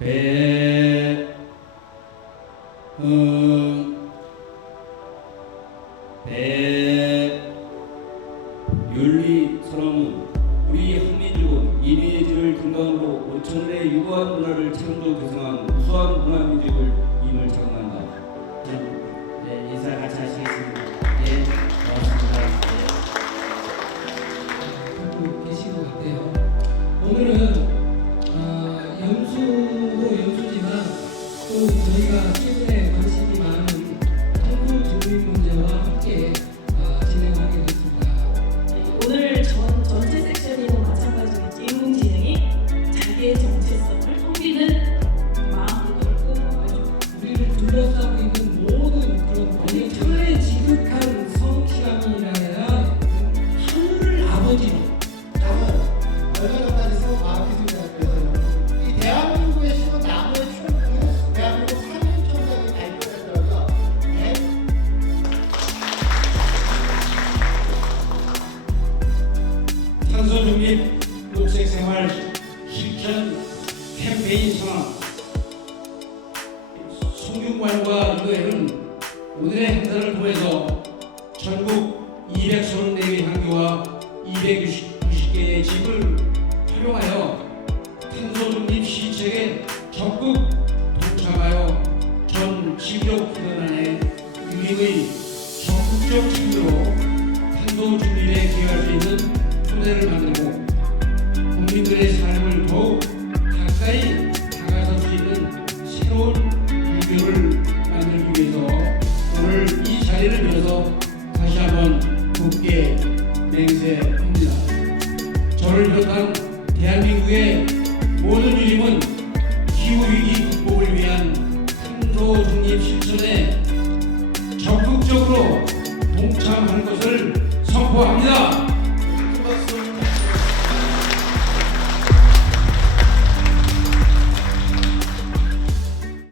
배, 음, 배, 윤리, 선언은 우리 한민족은 인의의 질을 근간으로 5천년의 유구한 문화를 창조 구성한 우수한 문화민족을 임을 장난한다. Amen. 탄소 중립 녹색 생활 실천 캠페인 상황. 송윤관과 의회는 오늘의 행사를 통해서 전국 234개 학교와 290개의 집을 활용하여 탄소 중립 시책에 적극 동참하여 전 지역 기관안에 유익의 적극적 참여로 탄소 중립에 기여할 수 있는 초대를 만들고 국민들의 삶을 더욱 가까이 다가설 수 있는 새로운 유교를 만들기 위해서 오늘 이 자리를 빌어서 다시 한번 굳게 맹세합니다. 저를 비롯한 대한민국의 모든 유림은 기후위기 극복을 위한 탄소 중립 실천에 적극적으로 동참하는 것을 선포합니다.